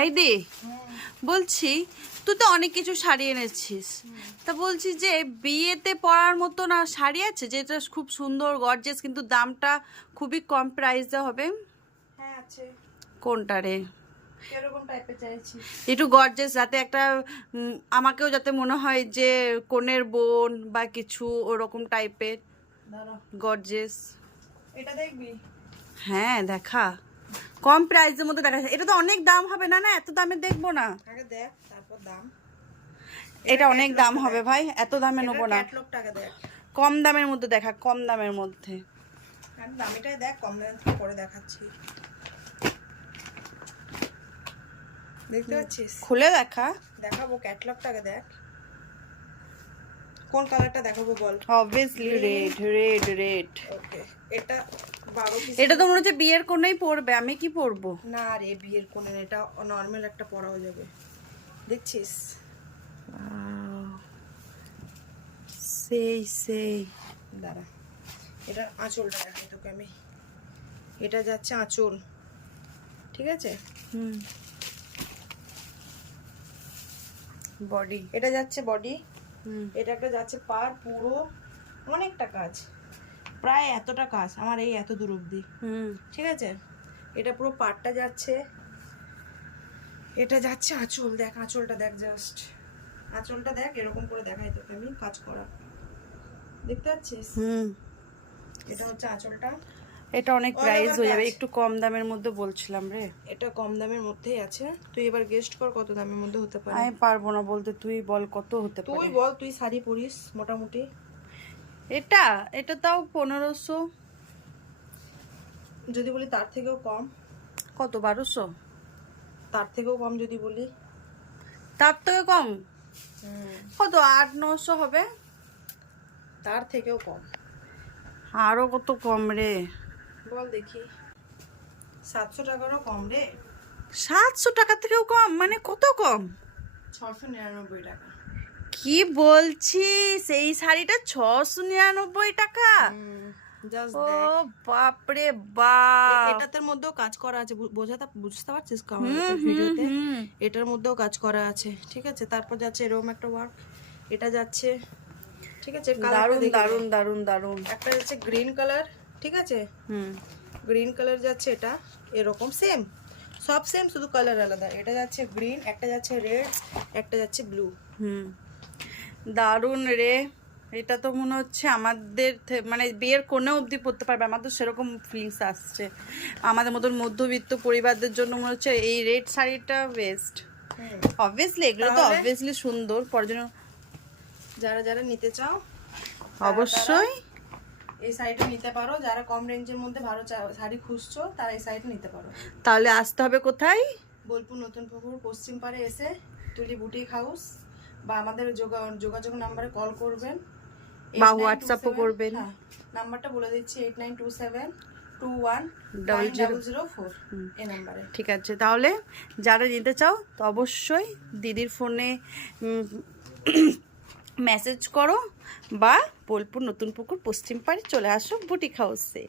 এই দি বলছি, তুই তো অনেক কিছু শাড়ি এনেছিস, তা বলছি যে বিয়েতে পরার মতো না শাড়ি আছে যেটা খুব সুন্দর গর্জিয়াস কিন্তু দামটা খুবই কম প্রাইসে হবে? হ্যাঁ আছে। কোনটা রে? কিরকম টাইপের চাইছিস? একটু গর্জিয়াস, যাতে একটা আমাকেও যাতে মনে হয় যে কনের বোন বা কিছু ওরকম টাইপের দাঁড়া, গর্জিয়াস। এটা দেখবি? হ্যাঁ দেখা, কম প্রাইসের মধ্যে দেখা যায়। এটা তো অনেক দাম হবে না? না এত দামে দেখবো না। আগে দেখ তারপর দাম। এটা অনেক দাম হবে ভাই, এত দামে নেবো না। ক্যাটালগটাকে দেখ। কম দামের মধ্যে দেখা, কম দামের মধ্যে। আমি দামিটাই দেখ, কম দামের থেকে পরে দেখাচ্ছি। দেখতে পাচ্ছিস? খুলে দেখা। দেখাবো, ক্যাটালগটাকে দেখ। কোন কালারটা দেখাবো বল? Obviously red, red red. Okay, এটা 12 পিস। এটা তো মনে হচ্ছে বিয়ের কোনেই পরবে, আমি কি পরবো? না রে, বিয়ের কোণে এটা নরমাল একটা পরা হয়ে যাবে। দেখছিস? সেই সেই। দাঁড়া, এটা আঁচলটা দেখাই তোকে আমি। এটা যাচ্ছে আঁচল, ঠিক আছে? হুম, বডি। এটা যাচ্ছে বডি। হুম, এটা একটা যাচ্ছে পার, পুরো অনেকটা কাজ, প্রায় এতটা কাজ আমার এই এত দূর অবধি, হুম। ঠিক আছে? এটা পুরো পাটটা যাচ্ছে। এটা যাচ্ছে আঁচল, দেখ আঁচলটা দেখ, জাস্ট আঁচলটা দেখ। এরকম করে দেখাই তোকে আমি কাজ করা, দেখতে পাচ্ছিস? হুম। এটা হচ্ছে আঁচলটা। এটা অনেক প্রাইস হয়ে যাবে, একটু কম দামের মধ্যে বলছিলাম রে। এটা কম দামের মধ্যেই আছে। তুই এবার গেস্ট কর কত দামের মধ্যে হতে পারে। আমি পারবো না বলতে, তুই বল কত হতে তুই পারে। বল, তুই শাড়ি পরিস মোটামুটি। এটা এটা তাও 1500। যদি বলি তার থেকেও কম? কত, 1200? তার থেকেও কম যদি বলি? তার থেকে কম কত, 800-900 হবে? তার থেকেও কম। আরো কত কম রে? বল দেখি। 700 টাকারও কম রে। 700 টাকা থেকেও কম? মানে কত কম? 699 টাকা। কি বলছিস? এই শাড়িটা 699 টাকা? জাস্ট ও দেখ। বাপরে বাপ। এটার মধ্যেও কাজ করা আছে, বুঝতে পারছিস হুম, ভিডিওতে? হুম। এটার মধ্যেও কাজ করা আছে, ঠিক আছে? তারপর যাচ্ছে এরকম একটা ওয়ার্ক, এটা যাচ্ছে, ঠিক আছে? দারুন দারুন দারুন দারুন। একটা যাচ্ছে গ্রিন কালার, ঠিক আছে? হুম, গ্রিন কালার যাচ্ছে, এটা এরকম সেম, সব সেম, শুধু কালার আলাদা। এটা যাচ্ছে গ্রিন, একটা যাচ্ছে রেড, একটা যাচ্ছে ব্লু। হুম। দারুন রে। এটা তো মনে হচ্ছে আমাদের মানে বিয়ের কোণেও অবধি পড়তে পারবে, আমার তো সেরকম ফিলিংস আসছে। আমাদের মতন মধ্যবিত্ত পরিবারদের জন্য মনে হচ্ছে এই রেড শাড়িটা বেস্ট। অবভিয়াসলি এগুলো তো অবভিয়াসলি সুন্দর, পর জন্য যারা যারা নিতে চাও অবশ্যই এই শাড়িটা নিতে পারো। যারা কম রেঞ্জের মধ্যে ভালো শাড়ি খুঁজছো তারা এই শাড়িটা নিতে পারো। তাহলে আসতে হবে কোথায়? বোলপুর নতুন পুকুর পশ্চিম পাড়ে এসে তুলি বুটিক হাউস, বা আমাদের যোগাযোগ নাম্বারে কল করবেন বা হোয়াটসঅ্যাপও করবেন। নাম্বারটা বলে দিচ্ছি 8927219004 এই নাম্বারে। ঠিক আছে, তাহলে যারা নিতে চাও তো অবশ্যই দিদির ফোনে মেসেজ করো বা বোলপুর নতুন পুকুর পশ্চিম পাড়ে চলে আসো বুটিক হাউসে।